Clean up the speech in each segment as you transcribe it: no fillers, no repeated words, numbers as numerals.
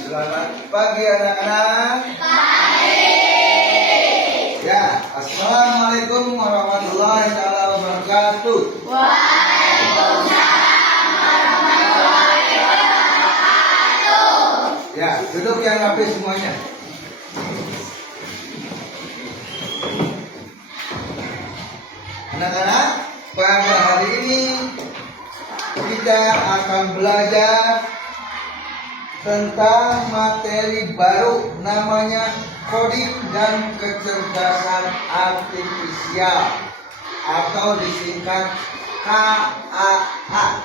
Selamat pagi anak-anak. Ya, assalamualaikum warahmatullahi wabarakatuh. Waalaikumsalam warahmatullahi wabarakatuh. Ya, duduk yang rapi semuanya. Anak-anak, pada hari ini kita akan belajar tentang materi baru namanya coding dan kecerdasan artifisial atau disingkat KAA.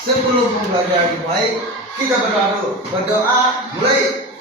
Sebelum belajar dimulai, kita berdoa dulu. Berdoa mulai.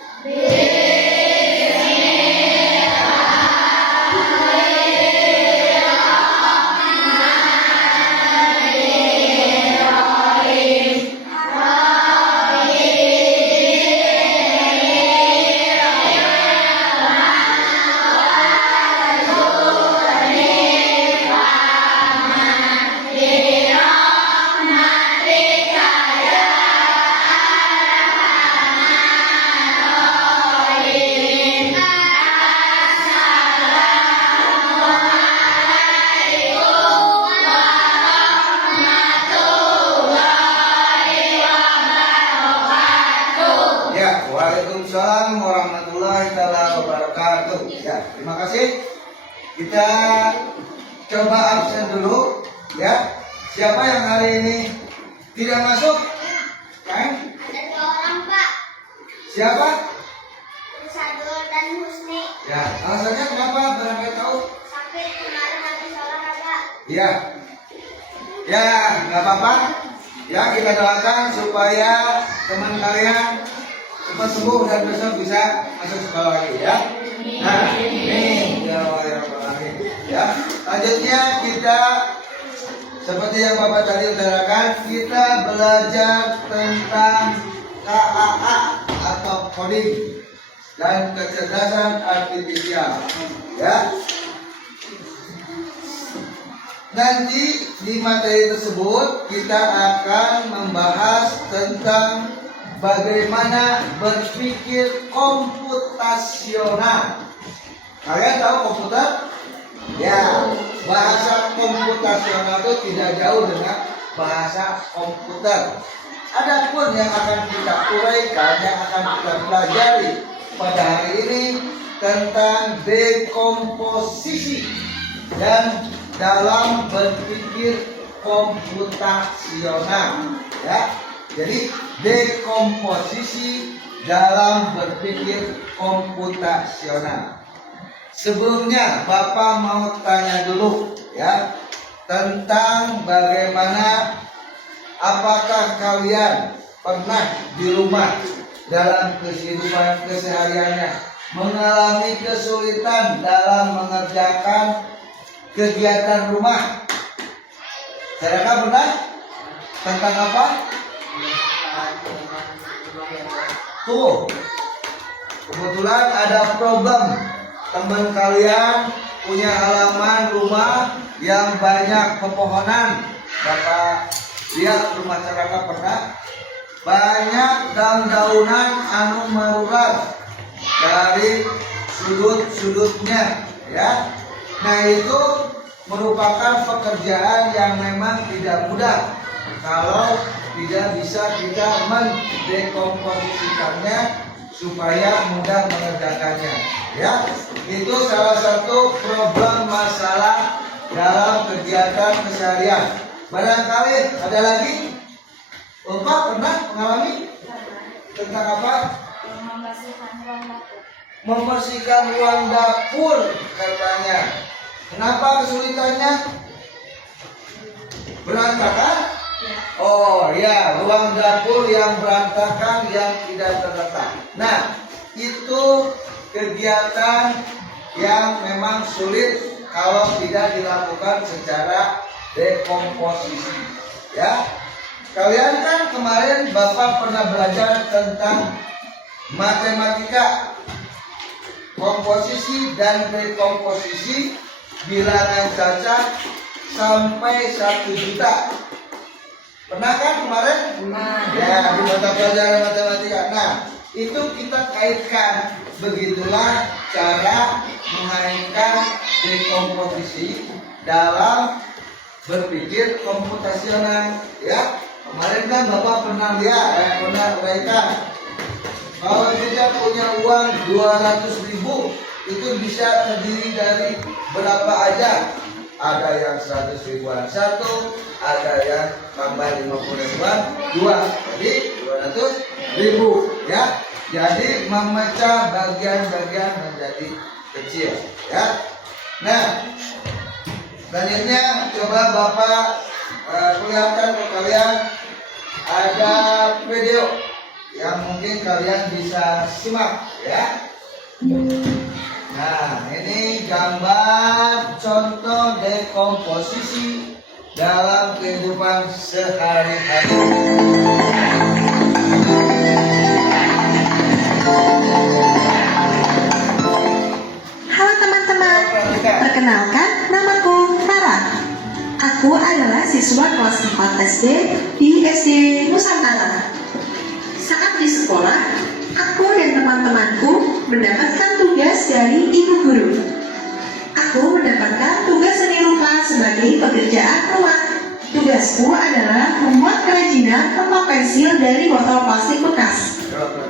Waalaikumsalam warahmatullahi wabarakatuh. Ya, terima kasih. Kita coba absen dulu, ya. Siapa yang hari ini tidak masuk? Kan? Ada 2 orang, Pak. Siapa? Sadul dan Husni. Ya, alasannya kenapa? Barangkali tahu? Sakit kemarin habis olahraga. Iya. Ya, nggak apa-apa. Ya, kita doakan supaya teman kalian cepat sembuh dan besok bisa masuk sekolah lagi, ya. Nah, ini ya. Selanjutnya kita seperti yang Bapak tadi utarakan, kita belajar tentang KAA atau coding dan kecerdasan artifisial, ya. Nanti di materi tersebut kita akan membahas tentang bagaimana berpikir komputasional. Kalian tahu komputer? Ya, bahasa komputasional itu tidak jauh dengan bahasa komputer. Adapun yang akan kita uraikan, yang akan kita pelajari pada hari ini tentang dekomposisi dan dalam berpikir komputasional, ya. Jadi dekomposisi dalam berpikir komputasional. Sebelumnya Bapak mau tanya dulu, ya, tentang bagaimana, apakah kalian pernah di rumah dalam kehidupan kesehariannya mengalami kesulitan dalam mengerjakan kegiatan rumah? Saudara pernah? Tentang apa? Tuh, kebetulan ada problem. Teman kalian punya halaman rumah yang banyak pepohonan. Bapak lihat rumah Ceraka pernah? Banyak daun-daunan anu merurat dari sudut-sudutnya, ya. Nah, itu merupakan pekerjaan yang memang tidak mudah kalau tidak bisa kita mendekomposisikannya supaya mudah mengerjakannya, ya. Itu salah satu problem masalah dalam kegiatan keseharian. Barangkali ada lagi? Bapak pernah mengalami tentang apa? Membersihkan ruang dapur katanya. Kenapa kesulitannya? Berantakan? Oh ya, ruang dapur yang berantakan, yang tidak terletak. Nah, itu kegiatan yang memang sulit kalau tidak dilakukan secara dekomposisi, ya. Kalian kan kemarin Bapak pernah belajar tentang matematika, komposisi dan dekomposisi bilangan cacat sampai 1 juta. Pernah kan kemarin? Ya, di mata pelajaran matematika. Nah, itu kita kaitkan. Begitulah cara mengaitkan dekomposisi dalam berpikir komputasional. Ya, kemarin kan Bapak pernah lihat, pernah uraikan. Kalau kita punya uang 200.000, itu bisa terdiri dari berapa aja? Ada yang 100 ribuan satu, ada yang tambah 50 ribuan dua, jadi 200.000 ya. Jadi memecah bagian-bagian menjadi kecil ya. Nah, selanjutnya coba Bapak perlihatkan ke kalian ada video yang mungkin kalian bisa simak ya. Nah, ini gambar contoh dekomposisi dalam kehidupan sehari-hari. Halo teman-teman, perkenalkan namaku Farah. Aku adalah siswa kelas 4 SD di SD Nusantara. Saat di sekolah, aku dan teman-temanku mendapatkan tugas dari ibu guru. Aku mendapatkan tugas seni rupa sebagai pekerjaan rumah. Tugasku adalah membuat kerajinan tempat pensil dari botol plastik bekas.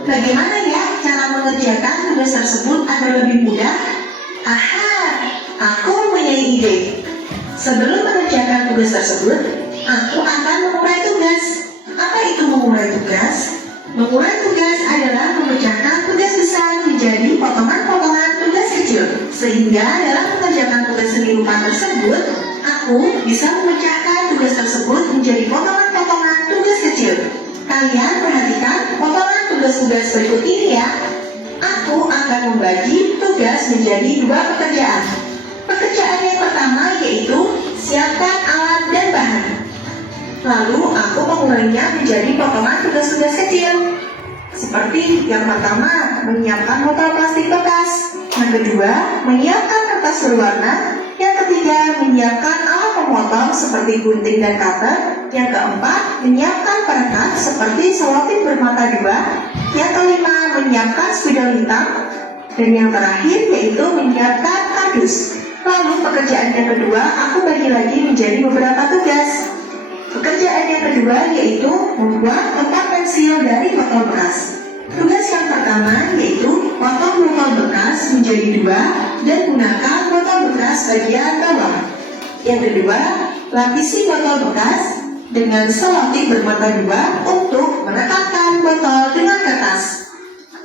Bagaimana ya cara mengerjakan tugas tersebut agar lebih mudah? Aha, aku mempunyai ide. Sebelum mengerjakan tugas tersebut, aku akan mengurai tugas. Apa itu mengurai tugas? Mengurai tugas adalah memecahkan tugas besar menjadi potongan-potongan tugas kecil. Sehingga dalam mengerjakan tugas seni rupa tersebut, aku bisa memecahkan tugas tersebut menjadi potongan-potongan tugas kecil. Kalian perhatikan potongan tugas-tugas berikut ini ya. Aku akan membagi tugas menjadi 2 pekerjaan. Pekerjaan yang pertama yaitu siapkan alat dan bahan. Lalu aku mengurainya menjadi potongan tugas-tugas kecil. Seperti yang pertama, menyiapkan botol plastik bekas. Yang kedua, menyiapkan kertas berwarna. Yang ketiga, menyiapkan alat pemotong seperti gunting dan cutter. Yang keempat, menyiapkan perekat seperti selotip bermata 2. Yang kelima, menyiapkan spidol hitam. Dan yang terakhir yaitu menyiapkan kardus. Lalu pekerjaan yang kedua, aku bagi lagi menjadi beberapa tugas. Pekerjaan yang kedua yaitu membuat tempat pensil dari botol bekas. Tugas yang pertama yaitu potong botol bekas menjadi 2 dan gunakan botol bekas bagian bawah. Yang kedua, lapisi botol bekas dengan selotip bermata 2 untuk merekatkan botol dengan kertas.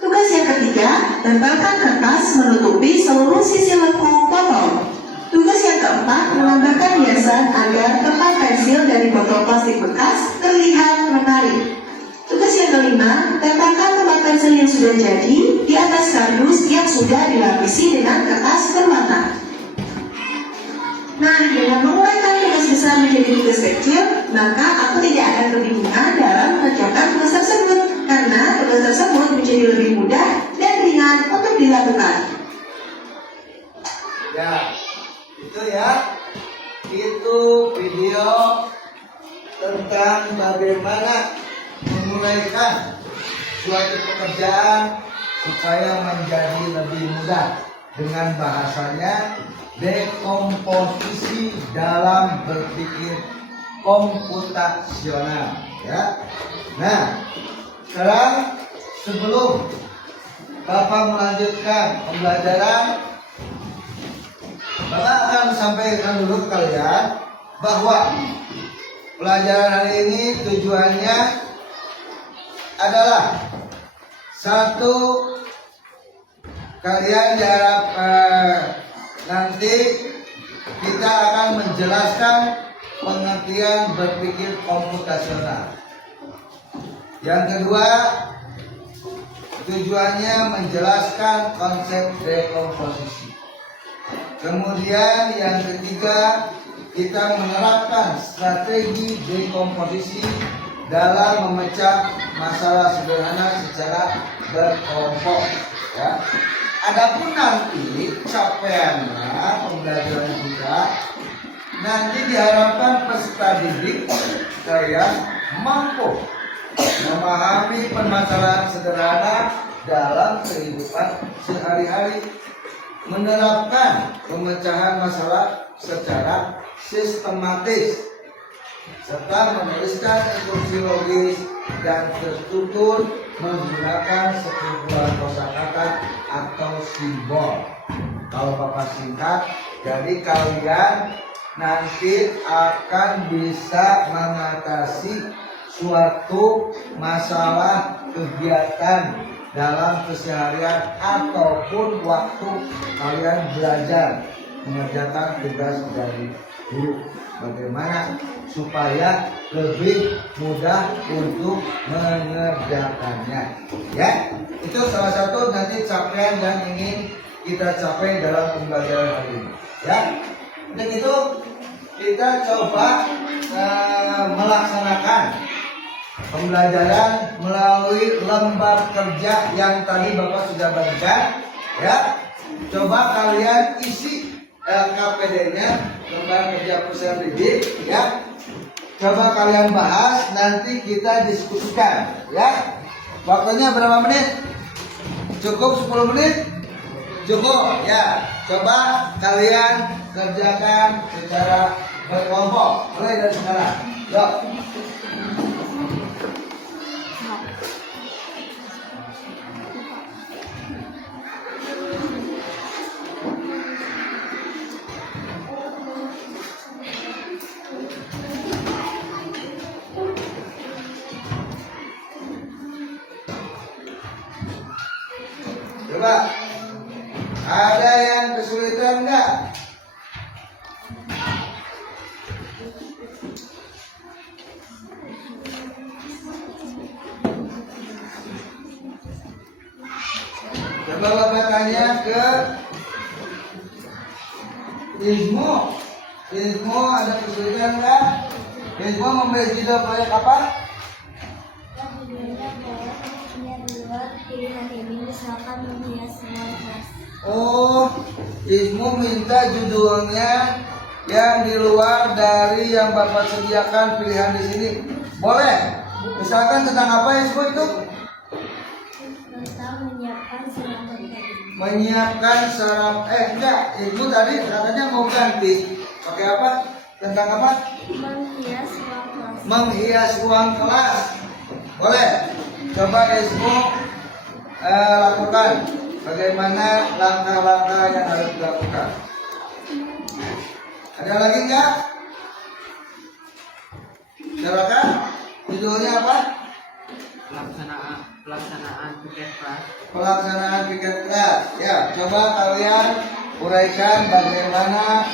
Tugas yang ketiga, tempelkan kertas menutupi seluruh sisi lengkung botol. Tugas yang keempat, menambahkan hiasan agar tempat pensil dari botol plastik bekas terlihat menarik. Tugas yang kelima, tempelkan tempat pensil yang sudah jadi di atas kardus yang sudah dilapisi dengan kertas berwarna. Nah, dengan menguraikan tugas besar menjadi tugas kecil, maka aku tidak akan kebingungan dalam mengerjakan tugas tersebut, karena tugas tersebut menjadi lebih mudah dan ringan untuk dilakukan. Ya, itu ya, itu video tentang bagaimana menguraikan suatu pekerjaan supaya menjadi lebih mudah dengan bahasanya dekomposisi dalam berpikir komputasional ya. Nah, sekarang sebelum Bapak melanjutkan pembelajaran, Bapak akan sampaikan dulu ke kalian bahwa pelajaran hari ini tujuannya adalah satu, kalian diharap nanti kita akan menjelaskan pengertian berpikir komputasional. Yang kedua, tujuannya menjelaskan konsep dekomposisi. Kemudian yang ketiga, kita menerapkan strategi dekomposisi dalam memecah masalah sederhana secara berkelompok. Ya. Adapun nanti capaiannya pembelajaran kita nanti diharapkan peserta didik kalian mampu memahami permasalahan sederhana dalam kehidupan sehari-hari, menerapkan pemecahan masalah secara sistematis, serta menuliskan instruksi logis dan terstruktur menggunakan sekumpulan kosakata atau simbol. Kalau Bapak singkat, jadi kalian nanti akan bisa mengatasi suatu masalah kegiatan dalam keseharian ataupun waktu kalian belajar mengerjakan tugas dari guru. Bagaimana supaya lebih mudah untuk mengerjakannya, ya? Itu salah satu nanti capaian yang ingin kita capai dalam pembelajaran hari ini, ya. Dan itu kita coba melaksanakan pembelajaran melalui lembar kerja yang tadi Bapak sudah bagikan, ya. Coba kalian isi KPD-nya, lembar kerja perusahaan didik, ya. Coba kalian bahas, nanti kita diskusikan, ya. Waktunya berapa menit? Cukup 10 menit? Cukup, ya. Coba kalian kerjakan secara berkelompok, mulai dari sekarang. Yuk. Coba, ada yang kesulitan enggak? Coba Bapak tanya ke Ismo. Ismo ada kesulitan enggak? Ismo memberi judul proyek apa? Oh, Ismu minta judulnya yang di luar dari yang Bapak sediakan pilihan di sini. Boleh? Misalkan tentang apa Ismu itu? Tentang menyiapkan serangga. Menyiapkan sarap. Enggak, Ismu tadi katanya mau ganti. Pakai apa? Tentang apa? Menghias ruang kelas. Menghias ruang kelas. Boleh? Coba Ismu lakukan. Bagaimana langkah-langkah yang harus dilakukan? Ada lagi enggak? Silakan. Judulnya apa? Pelaksanaan piket kelas. Pelaksanaan piket kelas. Ya, coba kalian uraikan bagaimana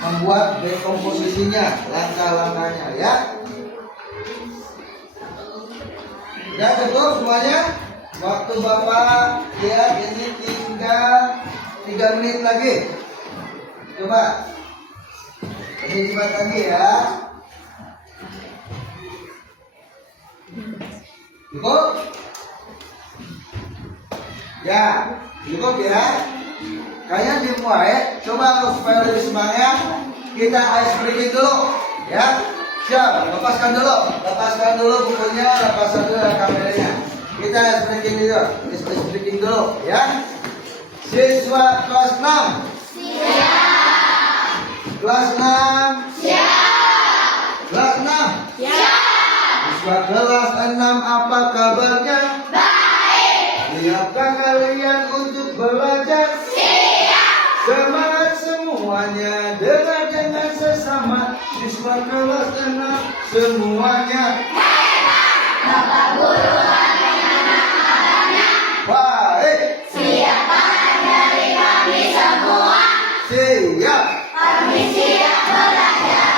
membuat dekomposisinya, langkah-langkahnya, ya. Ya, cukup semuanya. Waktu Bapak, ya, ini tinggal 3 menit lagi. Coba ini cepat lagi ya. Cukup? Ya, cukup ya. Kalian dimulai. Coba supaya lebih semangat, kita ice breaking dulu, ya. Siap, lepaskan dulu bukunya, lepaskan dulu kameranya. Kita ice breaking dulu, ya. Siswa kelas 6. Siap. Kelas 6. Siap. Kelas 6. Siap. Siswa kelas 6 apa kabarnya? Baik. Siapkah kalian untuk belajar? Siap. Semangat semuanya, dengar dengan sesama. Siswa kelas 6 semuanya. Bapak Guru anak-anaknya. Baik. Siapa dari kami semua? Siap. Kami siap belajar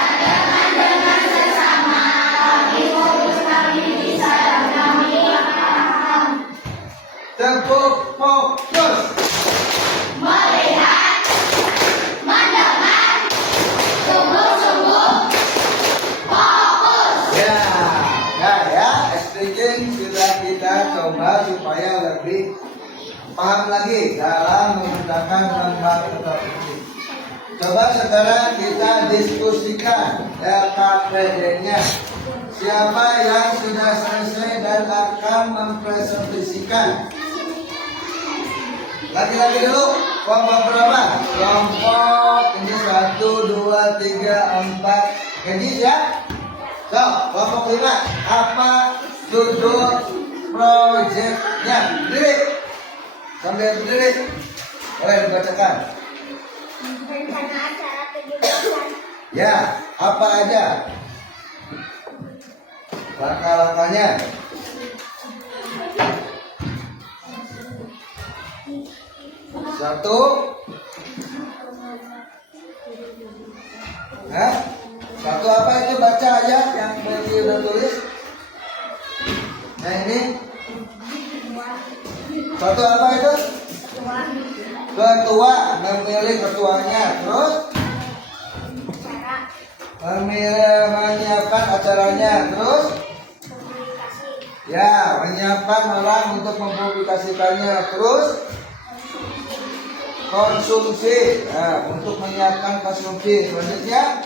dengan sesama. Kami fokus, kami bisa, dan kami paham. Tepuk fokus. Melihat, mendengar, sungguh-sungguh, fokus. Ya, speaking sudah kita coba supaya lebih paham lagi dalam menggunakan lembar kertas ini. Coba sekarang kita diskusikan KPD-nya. Siapa yang sudah selesai dan akan mempresentasikan? Lagi-lagi dulu. Kelompok berapa? Kelompok ini 1, 2, 3, 4. Gaji ya? So, kelompok 5. Apa judul proyeknya? Berdiri. Sambil berdiri. Boleh dibacakan. Rencana acara 17-an. Ya, apa aja? Langkah-langkahnya. Satu. Hah? Satu apa itu? Baca aja yang Betty udah tulis. Nah ini. Satu apa itu? Ketua, memilih ketuanya. Terus menyiapkan acaranya. Terus ya, menyiapkan orang untuk mempublikasikannya. Terus konsumsi, nah, untuk menyiapkan konsumsi. Selanjutnya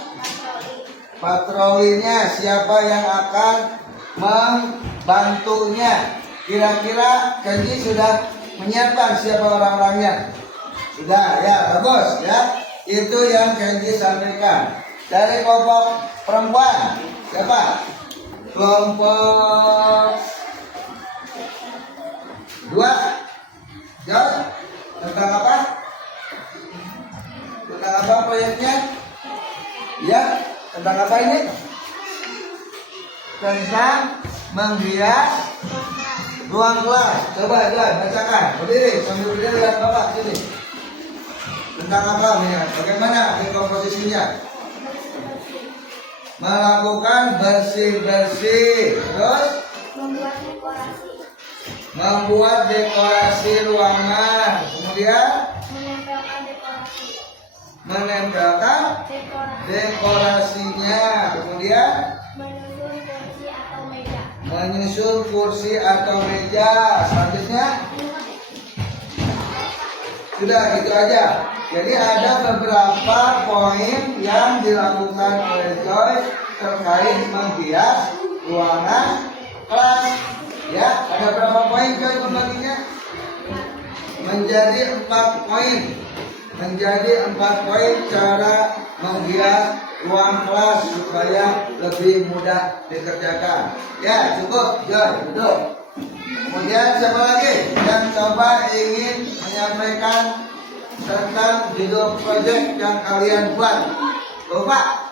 patrolinya, siapa yang akan membantunya. Kira-kira Kenji sudah menyiapkan siapa orang-orangnya? Sudah, ya, bagus ya. Itu yang Kenji sampaikan. Dari kelompok perempuan, siapa? Kelompok 2. Jawab. Tentang apa? Tentang apa proyeknya? Ya, tentang apa ini? Tentang menghias ruang kelas. Coba bacakan. Berdiri, sambil berdiri lihat Bapak sini. Tentang apa nih? Bagaimana komposisinya? Melakukan bersih-bersih. Terus membuat dekorasi ruangan. Kemudian menempelkan dekorasinya. Kemudian menyusun kursi atau meja. Selanjutnya sudah gitu aja. Jadi ada beberapa poin yang dilakukan oleh Joy terkait menghias ruangan kelas. Ya, ada berapa poin Joy membaginya? Menjadi 4 poin. Menjadi 4 poin cara menghias ruang kelas supaya lebih mudah dikerjakan. Ya, cukup, Joy, duduk. Kemudian siapa lagi yang coba ingin menyampaikan tentang judul proyek yang kalian buat? Lupa?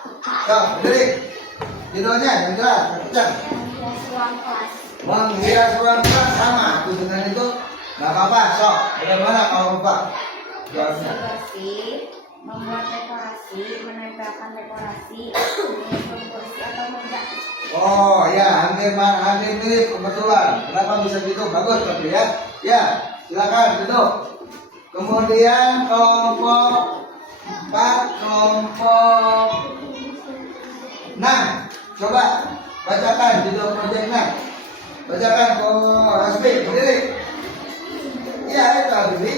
Berdiri. Judulnya yang jelas, kencang. Menghias ruang kelas sama. Itu dengan itu nggak apa-apa. Sok, bagaimana kalau lupa? Jawabnya. Membuat dekorasi, menempelkan dekorasi, menyusun kursi atau meja. Oh ya, hampir mirip kebetulan. Kenapa bisa gitu? Bagus tapi ya. Ya, silakan duduk. Kemudian kelompok 4, kelompok 6. Coba bacakan judul proyeknya. Bacakan ke Hasbi, berdiri. Iya, itu berdiri.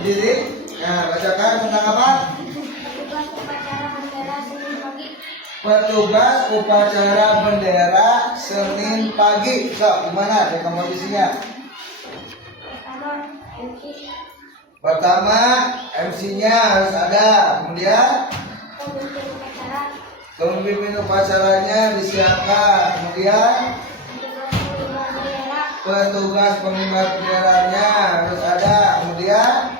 Berdiri. Nah, bacakan tentang apa? Petugas upacara bendera Senin pagi. So, gimana komposisinya? Pertama, MC-nya harus ada. Kemudian pemimpin upacaranya disiapkan. Kemudian petugas pengibar benderanya harus ada. Kemudian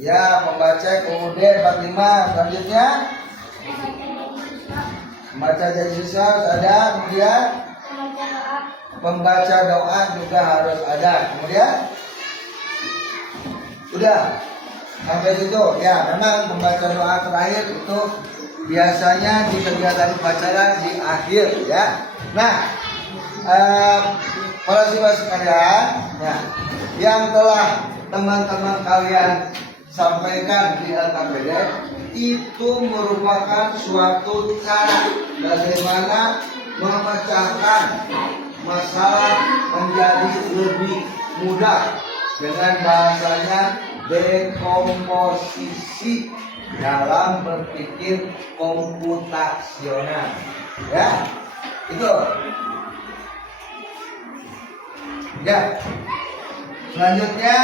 ya, pembaca UUD 45. Selanjutnya membaca Yesus harus ada. Kemudian pembaca doa juga harus ada. Kemudian sudah sampai situ. Ya, memang pembaca doa terakhir itu biasanya di kegiatan upacara di akhir ya. Nah, para siswa sekalian, nah, yang telah teman-teman kalian sampaikan di LKPD itu merupakan suatu cara bagaimana memecahkan masalah menjadi lebih mudah dengan bahasanya dekomposisi dalam berpikir komputasional. Ya, itu. Ya, selanjutnya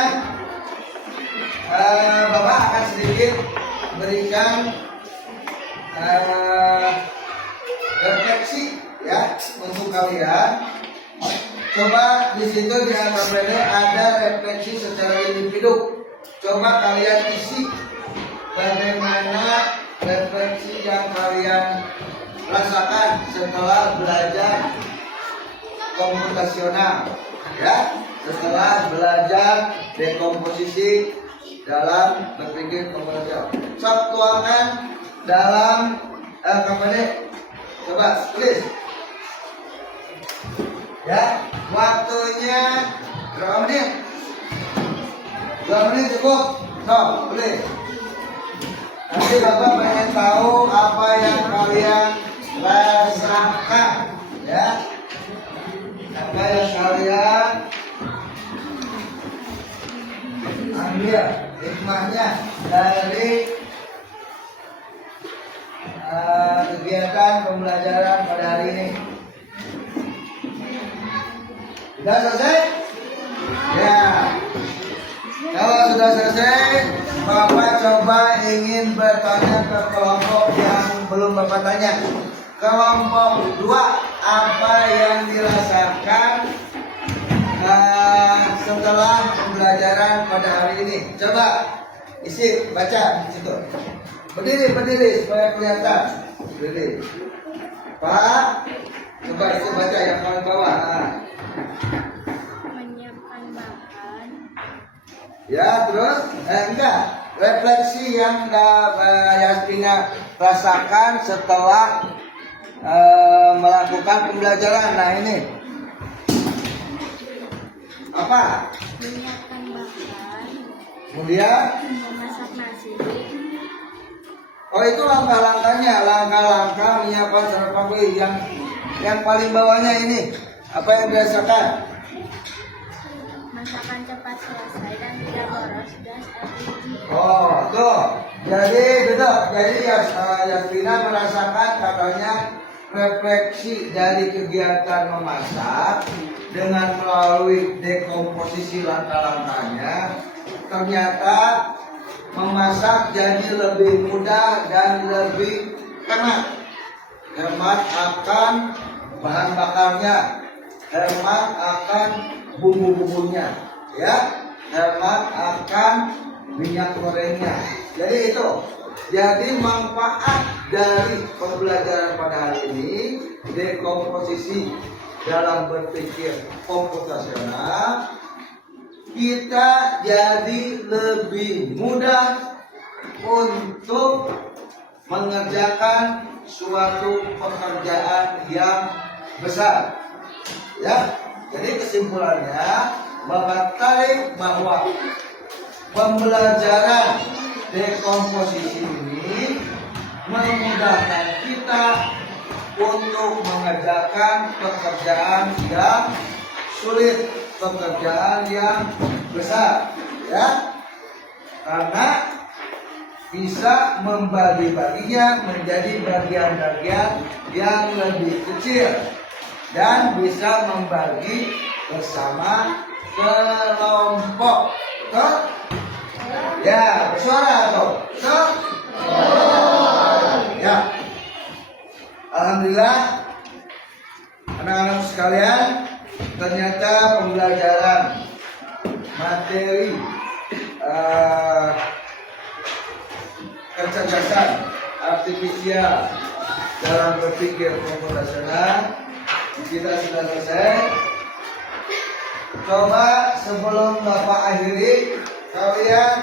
Bapak akan sedikit berikan refleksi ya untuk kalian. Coba di situ di AKPD ada refleksi secara individu. Coba kalian isi bagaimana refleksi yang kalian rasakan setelah belajar komputasional, ya, setelah belajar dekomposisi dalam berpikir komputasional. Sok tuangkan dalam KPD. Coba tulis. Ya, waktunya berapa menit? 2 menit cukup. Sok, tulis. Nanti Bapak pengen tahu apa yang kalian rasakan, ya. Apa yang kalian ambil hikmahnya dari kegiatan pembelajaran pada hari ini. Sudah selesai? Ya. Kalau sudah selesai, Bapak coba ingin bertanya ke kelompok yang belum Bapak tanya. Kelompok 2, apa yang dirasakan setelah pembelajaran pada hari ini? Coba isi, baca di situ. Berdiri supaya kelihatan. Berdiri. Pak, coba itu baca yang paling bawah. Menyiapkan bahan. Ya, terus enggak. Refleksi yang Yasmina rasakan setelah melakukan pembelajaran. Nah, ini apa? Menyiapkan bahan. Kemudian, Memasak nasi. oh itu langkah-langkahnya, langkah-langkah menyiapkan sarapan pagi. Yang paling bawahnya ini apa yang dirasakan? Masakan cepat selesai dan tidak boros gas LPG. Oh, tuh. Jadi duduk. Jadi Yasmina merasakan katanya refleksi dari kegiatan memasak dengan melalui dekomposisi langkah-langkahnya. Ternyata memasak jadi lebih mudah dan lebih hemat. Hemat akan bahan bakarnya, hemat akan bumbu-bumbunya, ya, hemat akan minyak gorengnya. Jadi itu. Jadi manfaat dari pembelajaran pada hari ini dekomposisi dalam berpikir komputasional, kita jadi lebih mudah untuk mengerjakan suatu pekerjaan yang besar. Ya, jadi kesimpulannya Bapak tarik bahwa pembelajaran dekomposisi ini memudahkan kita untuk mengerjakan pekerjaan yang sulit, pekerjaan yang besar, ya, karena bisa membagi-baginya menjadi bagian-bagian yang lebih kecil dan bisa membagi bersama kelompok. Ya, bersuara atau ya. Alhamdulillah anak-anak sekalian, ternyata pembelajaran materi kecerdasan artifisial dalam berpikir komputasional kita sudah selesai. Coba sebelum Bapak akhiri, kalian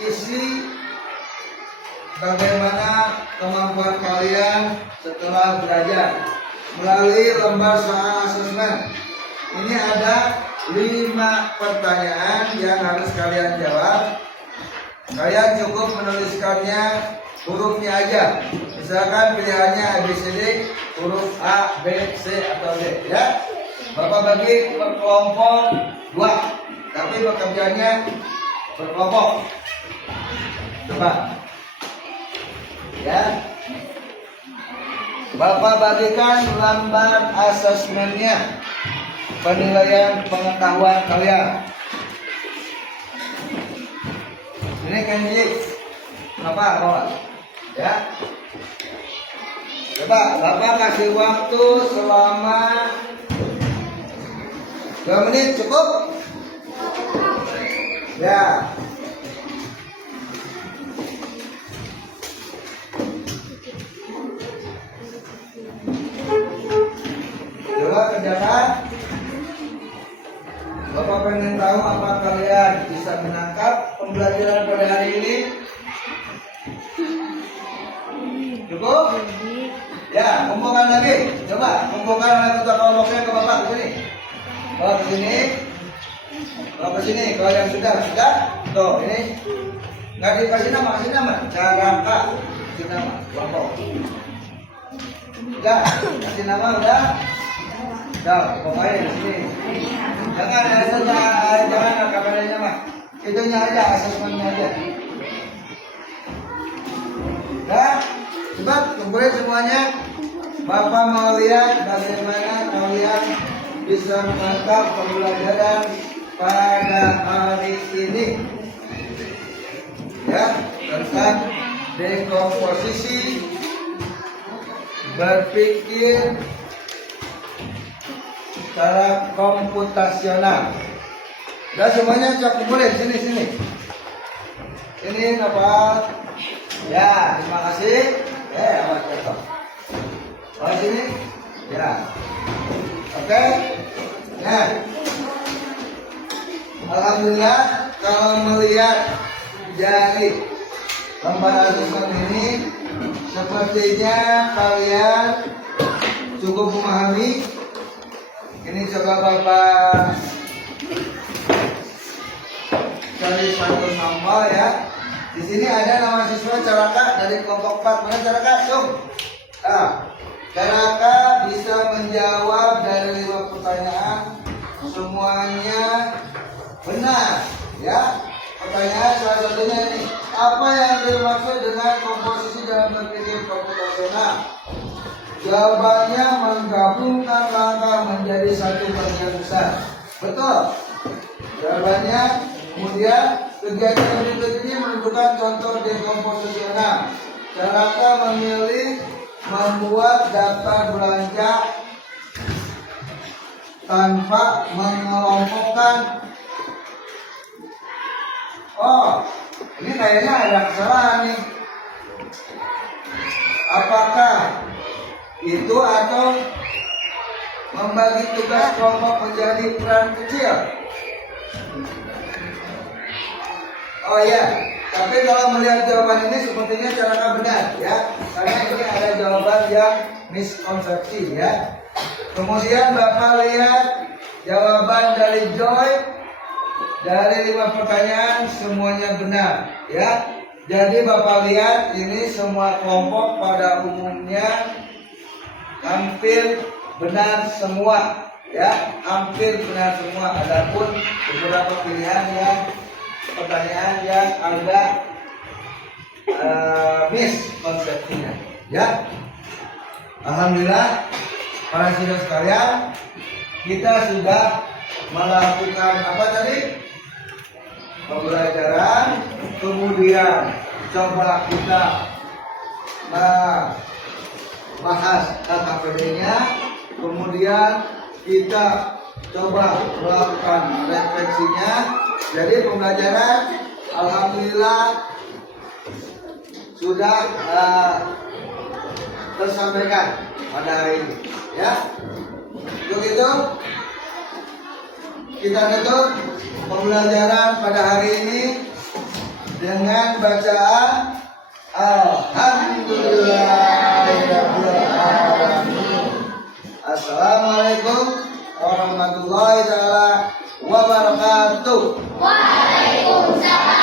isi bagaimana kemampuan kalian setelah belajar melalui lembar soal asesmen. Ini ada 5 pertanyaan yang harus kalian jawab. Kalian cukup menuliskannya hurufnya aja. Misalkan pilihannya ABCD, huruf A, B, C atau D, ya. Bapak bagi per kelompok 2, tapi bekerjanya berkelompok. Coba Ya. Bapak bagikan lambar asesmennya, penilaian pengetahuan kalian. Ini Kenji, apa bawa? Ya. Coba Bapak kasih waktu selama 2 menit cukup? Ya. Coba kerjakan. Bapak pengen tahu apa kalian bisa menangkap pembelajaran pada hari ini? Cukup? Ya, kumpulkan lagi. Coba kumpulkan oleh ketua kelompoknya ke Bapak ke sini. Bawa ke sini. Bawa ke sini. Kalau yang sudah. Tuh, ini. Nggak dikasih nama, kasih nama. Caraka. Kasih nama. Kelompok. Udah, kasih nama udah. Udah, pokoknya di sini. Jangan kabarnya mah. Itunya aja, asesmennya aja. Udah, cepat kumpulin semuanya. Bapak mau lihat bagaimana kalian bisa menangkap pembelajaran pada hari ini. Ya, tentang dekomposisi, berpikir secara komputasional. Dan semuanya cek kumpulin sini. Ini apa? Ya, terima kasih. Awas jatuh. Oh sini. Ya. Oke. Nah. Alhamdulillah kalau melihat dari lembar asesmen ini, sepertinya kalian cukup memahami. Ini coba Bapak cari satu nama ya. Di sini ada nama siswa Caraka dari kelompok 4. Mana Caraka? Tung. Caraka bisa menjawab dari 5 pertanyaan. Semuanya benar ya. Pertanyaan salah satunya ini, apa yang dimaksud dengan komposisi dalam berpikir komputasional? Jawabannya menggabungkan langkah menjadi satu bagian besar. Betul. Jawabannya, kemudian kegiatan berikut ini menentukan contoh dekomposisional. Caraka memilih membuat daftar belanja tanpa mengelompokkan. Oh, ini kayaknya ada kesalahan nih. Apakah itu atau membagi tugas kelompok menjadi peran kecil? Oh ya, tapi kalau melihat jawaban ini sepertinya Caraka benar ya, karena ini ada jawaban yang miskonsepsi ya. Kemudian Bapak lihat jawaban dari Joy. Dari 5 pertanyaan semuanya benar ya. Jadi Bapak lihat ini semua kelompok pada umumnya hampir benar semua ya, hampir benar semua. Adapun beberapa pilihan yang pertanyaan yang ada miskonsepsinya ya. Alhamdulillah para siswa sekalian, kita sudah melakukan apa tadi? Pembelajaran, kemudian coba kita bahas KKPD-nya, kemudian kita coba melakukan refleksinya. Jadi pembelajaran alhamdulillah sudah tersampaikan pada hari ini ya. Untuk itu kita tutup pembelajaran pada hari ini dengan bacaan Alhamdulillahirrahmanirrahim. Assalamualaikum warahmatullahi wabarakatuh. Waalaikumsalam.